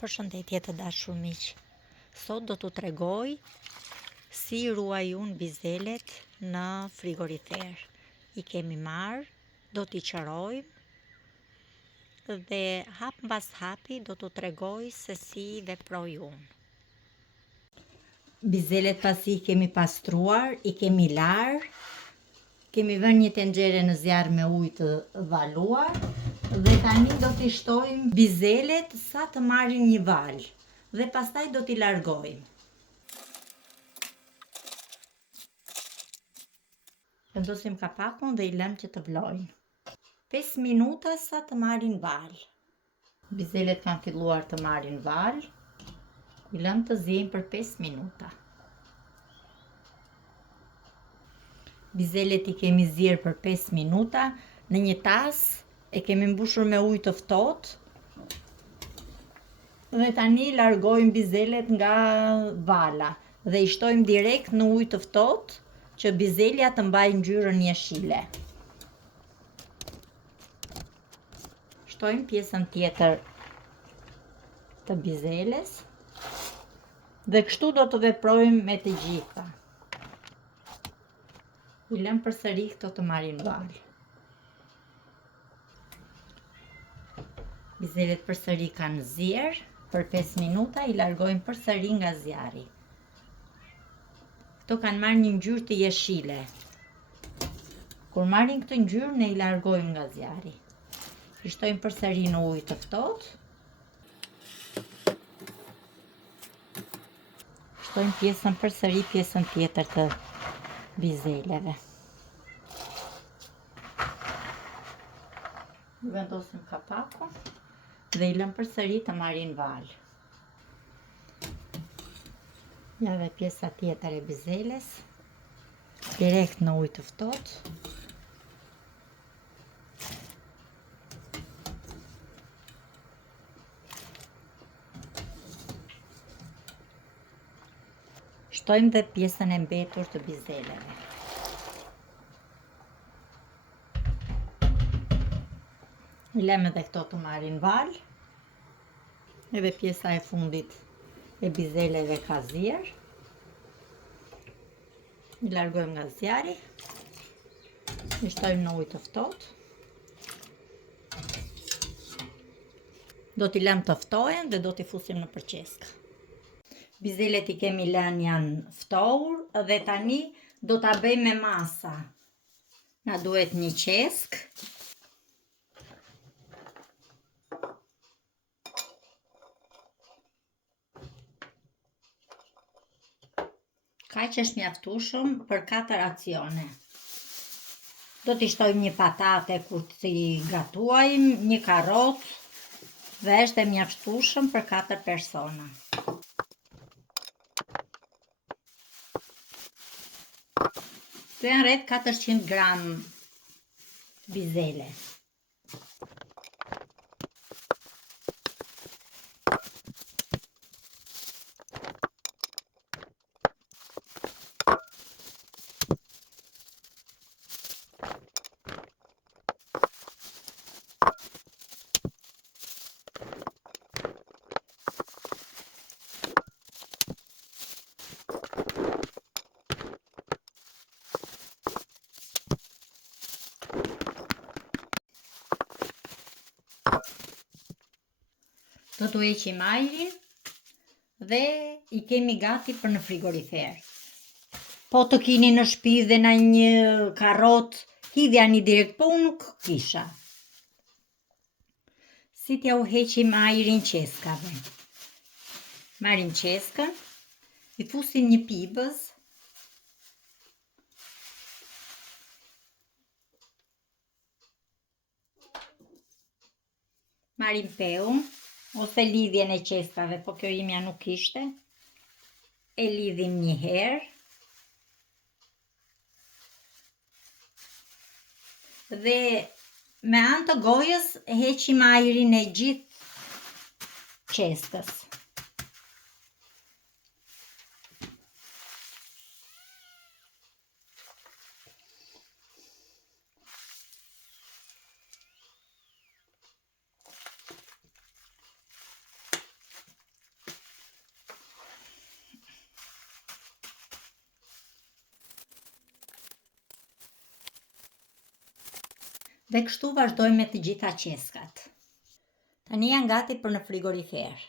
Përshëndetje të dashur miq. Sot do t'u tregoj si ruaj unë bizelet në frigorifer. I kemi marrë, do t'i qërojmë dhe hap mbas hapi do t'u tregoj se si veproj unë. Bizelet pasi i kemi pastruar, i kemi larë, kemi vënë një tenxhere në zjarr me ujë të valuar dhe tani do t'i shtojmë bizelet sa të marrin një val dhe pastaj do t'i largojmë. Vendosim kapakun dhe i lëm që të vlojnë. 5 minuta sa të marrin val. Bizelet kanë filluar të marrin val. I lëm të ziejnë për 5 minuta. Bizelet i kemi zier për 5 minuta në një tas, e kemi mbushur me ujë të ftohtë. Dhe tani largojmë bizelet nga vala dhe i shtojmë direkt në ujë të ftohtë që bizelja të mbajë ngjyrën jeshile. Shtojmë pjesën tjetër të bizeles dhe kështu do të veprojmë me të gjitha. I lëm përsëri këto të marrin val. Bizelet përsëri kanë zier për 5 minuta, i largojmë përsëri nga zjarri. Këto kanë marrë një ngjyrë të jeshile. Kur marrin këtë ngjyrë, ne i largojmë nga zjarri. I shtojmë përsëri në ujë të ftohtë. Shtojmë përsëri pjesën tjetër të bizeleve. Vendosim kapakun dhe i lëm përsëri të marrin val. Ja dhe pjesa tjetër e bizeles, direkt në ujë të ftohtë. Shtojmë dhe pjesën e mbetur të bizeleve. I lëm edhe këto të marrin val. Edhe pjesa e fundit e bizeleve ka zier. I largojmë nga zjarri. I shtojmë në ujë të ftohtë. Do t'i lëm të ftohen dhe do t'i fusim në përqeska. Bizelet i kemi lënë janë ftohur dhe tani do t'a bëjmë me masa. Na duhet një qesk. Kaq është mjaftueshëm për 4 racione. Do t'i shtojmë një patate kur t'i gatuajmë, një karrotë dhe është e mjaftueshëm për 4 persona. Këto janë rreth 400 gram bizele. Do t'u heqim ajrin dhe i kemi gati për në frigorifer. Po të kini në shtëpi dhe na një karrotë, hidhjani direkt, po unë nuk kisha. Si t'ja u heqim ajrin qeskave. Marrim qeskën, i fusim një pibëz. Marrim peun ose lidhjen e qeskave, po kjo imja nuk ishte. E lidhim një herë. Dhe me anë të gojës heqim ajrin e gjithë qeskës. Dhe kështu vazhdojmë me të gjitha qeskat. Tani janë gati për në frigorifer.